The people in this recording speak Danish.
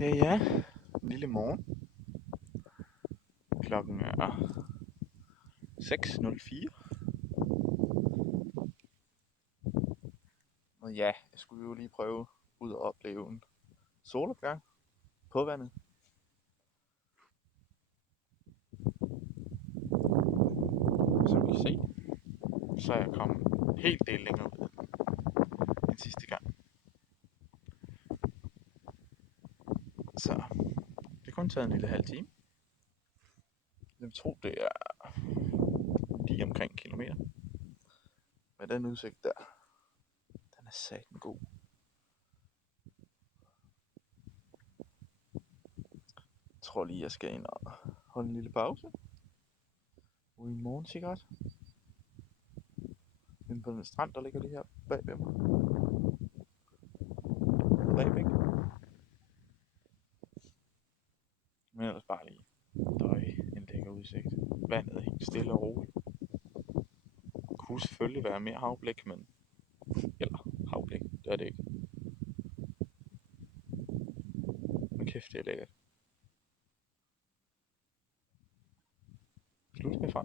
Ja, en lille morgen. Klokken er 6:04. Og ja, jeg skulle jo lige prøve ud og opleve en solopgang på vandet. Som I kan se, så er jeg kommet en hel del længere ud end sidste gang. Så det har kun taget en lille halv time. Jeg tror, det er lige omkring en kilometer. Med den udsigt der, den er satan god. Jeg tror lige, jeg skal ind og holde en lille pause. Ude i en morgencigaret. Inde på den strand, der ligger lige her bag ved mig. Bagvæk. Men ellers bare lige døje en lækker udsigt. Vandet er helt stille og roligt. Kunne selvfølgelig være mere havblik, men... Eller havblik, det er det ikke. Men kæft, det er lækkert. Slut herfra.